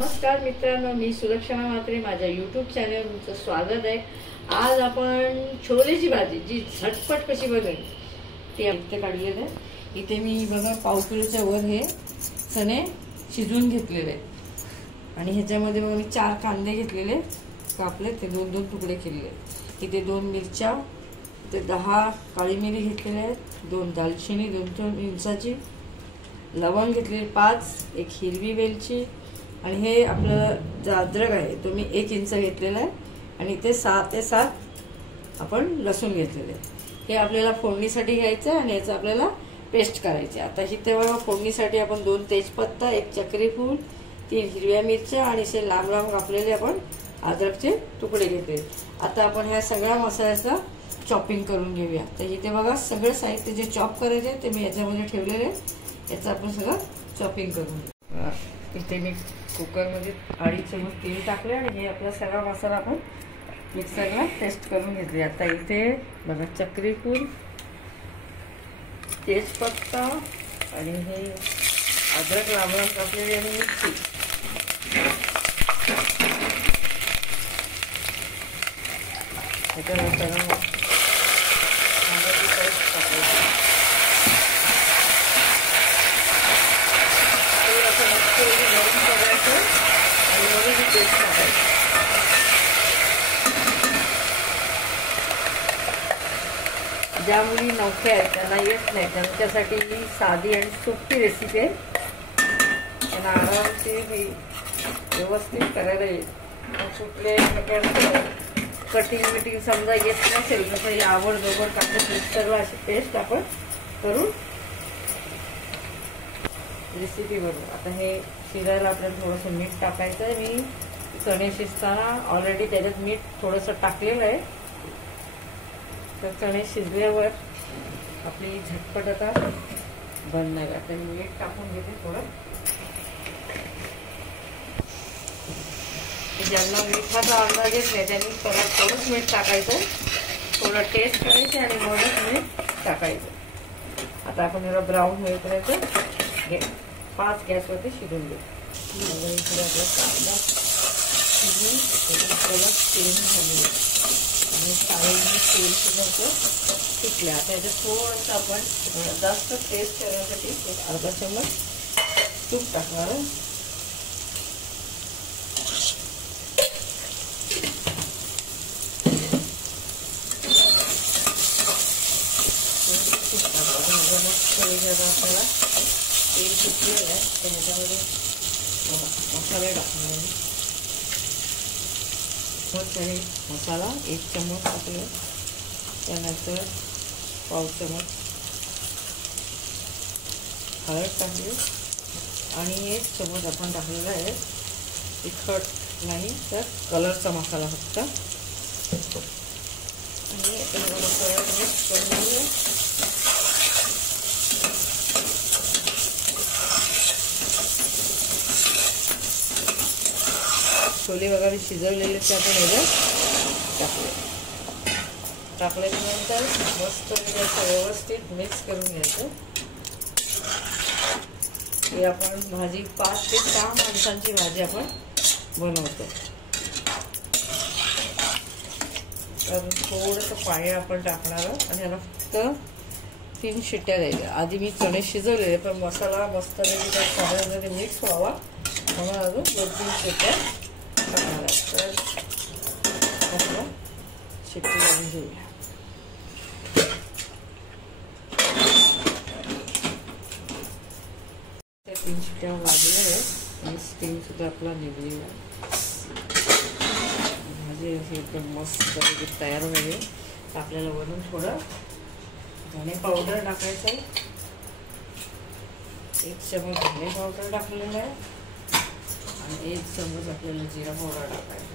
नमस्कार मित्रांनो, मी सुलक्षणा म्हात्रे, माझ्या यूट्यूब चॅनल तुमचं स्वागत आहे। आज आपण छोलेची भाजी जी झटपट कशी बनेल ते इथे काढलेलं आहे। इथे मी बघा पाव किलोच्या वर हे चणे शिजवून घेतलेले आणि ह्याच्यामध्ये बघा मी 4 कांदे घेतलेले कापले, ते 2-2 तुकडे केलेले। इथे 2 मिरच्या, इथे 10 काळी मिरी घेतलेले आहेत, 2 दालचिनी, 2 इंचाची लवंग घेतलेली 5, 1 हिरवी वेलची आणि हे आपलं अद्रक आहे तो मी 1 इंच घेतलेला आहे आणि ते 6 ते 7 आपण लसूण घेतलेले। हे आपल्याला फोडणीसाठी घ्यायचं आणि याचं आपल्याला पेस्ट करायची। आता इथे बघा फोडणीसाठी आपण 2 तेजपत्ता, 1 चक्री फूल, 3 हिरव्या मिरच्या आणि असे लांब लांब कापलेले आपण अद्रकचे तुकडे घेतले। आता आपण ह्या सगळ्या मसाल्याचा चॉपिंग करून घेऊया। तर इथे बघा सगळं साहित्य जे चॉप करायचे ते मी याच्यामध्ये ठेवलेले आहे, याचं आपण सगळं चॉपिंग करून घेऊ। इथे मी कुकरमध्ये 2.5 चमच तेल टाकले आणि हे आपला सगळा मसाला आपण मिक्सरला पेस्ट करून घेतले। आता इथे बघा चक्री फूल, तेजपत्ता आणि हे अद्रक लांब लांब कापलेली आणि मिरची, त्याच्यानंतर ज्या मुली नवख्या आहेत त्यांना येत नाही त्यांच्यासाठी ही साधी आणि सोपी रेसिपी आहे। त्यांना आरामशीर ही व्यवस्थित करायला येईल। कुठले प्रकारचं कटिंग मिटिंग समजा येत नसेल तर ही आवडजोबड टाकून मिक्सरला अशी पेस्ट आपण करून रेसिपी बनवू। आता हे शिजायला आपल्याला थोडंसं मीठ टाकायचं आहे। मी चणे शिजताना ऑलरेडी त्याच्यात मीठ थोडंसं टाकलेलं आहे, तर चणे शिजल्यावर आपली झटपट आता बनणार। आता मी मीठ टाकून घेते थोडं। ज्यांना मिठाचा अंदाज येत नाही त्यांनी परत थोडंच मीठ टाकायचं, थोडं टेस्ट करायचे आणि मगच मीठ टाकायचं। आता आपण जरा ब्राऊन होईपर्यंत 5 गॅसवरती शिजून घेऊ। इकडे आपला कांदा शिजून कलर चेंज झालेला आणि साईडने तेल सुद्धा सुटले। आता याच्यात थोडंसं आपण जास्त टेस्ट करण्यासाठी 1 अर्धा चमच तूप टाकणार आहे। आपल्याला तेल सुटलेलं आहे तर ह्याच्यामध्ये मसाले टाकणार आहे। तरी मसाला 1 चमच टाकले, त्यानंतर पाव चमच हळद टाकली आणि 1 चमच आपण टाकलेला आहे तिखट नाही तर कलरचा मसाला फक्त, आणि मसाला मिक्स करून घेऊया। छोले वगैरे शिजवलेले ते आपण ह्याच्यात टाकल्यानंतर मस्त व्यवस्थित मिक्स करून घ्यायचं। हे आपण भाजी 5 ते 6 माणसांची भाजी आपण बनवतो। तर थोडंसं पाणी आपण टाकणार आणि याला फक्त 3 शिट्ट्या द्यायच्या। आधी मी चणे शिजवलेले पण मसाला मस्तपैकी त्या चण्यामध्ये मिक्स व्हावा म्हणून अजून 2-3 शिट्ट्या टाकणार आहे। तर आपलं शिट्टी लावून घेऊया। त्या 3 शिट्ट्या वाजल्या आहेत आणि स्टीम सुद्धा आपला निघलेला भाजी अशी एकदम मस्त तयार होईल। आपल्याला वरून थोडं धने पावडर टाकायचं आहे, 1 चमच धने पावडर टाकलेलं आहे आणि 1 चमच आपल्याला जिरा पावडर टाकायचा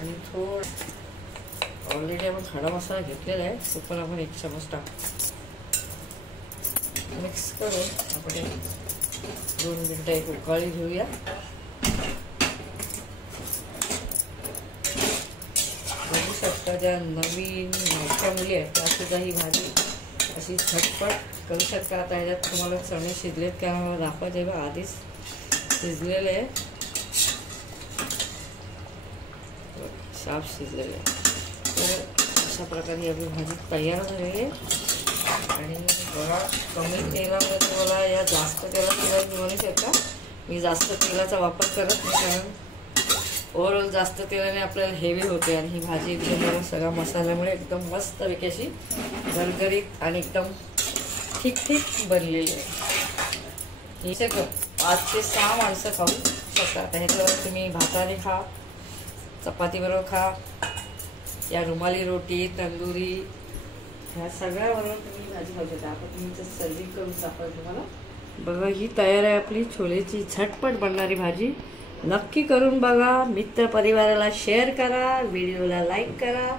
आणि थोडं ऑलरेडी आपण खडा मसाला घेतलेला आहे तो पण आपण 1 चमच टाकू। मिक्स करून आपण 2 मिनिटं एक उकळी घेऊया। बघू शकता ज्या नवीन मोठ्या मुली आहेत त्या सुद्धा ही भाजी अशी झटपट करू शकता. आता ह्याच्यात तुम्हाला चणे शिजलेत का दाखवायचे बघा, आधीच शिजलेले आहे, साफ शिजलेले आहे. तर अशा प्रकारे आपली भाजी तयार झालेली आहे. आणि बघा कमी तेलामध्ये तुम्हाला या जास्त तेलात तुम्ही बनवू शकता. मी जास्त तेलाचा वापर करत नाही, कारण ओव्हरऑल जास्त तेलाने आपल्याला हेवी होते आणि ही भाजी एकदम सगळ्या मसाल्यामुळे एकदम मस्त पैकी अशी गरगरीत आणि एकदम ठीक बनलेली आहे. ही सगळं 5 ते 6 माणसं खाऊ शकता. आता ह्याच्यावर तुम्ही भाताने खा, चपातीबरोबर खा, या रुमाली रोटी, तंदुरी, ह्या सगळ्याबरोबर तुम्ही भाजी खाऊ शकता. आता तुम्ही सर्विंग करून दाखवा तुम्हाला. बघा ही तयार आहे आपली छोलेची झटपट बनणारी भाजी. नक्की करून बघा, मित्र परिवाराला शेअर करा, व्हिडिओला लाईक करा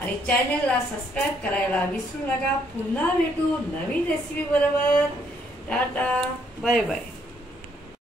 आणि चॅनलला सबस्क्राईब करायला विसरू नका. पुन्हा भेटू नवीन रेसिपी बरोबर. Tata, bye bye.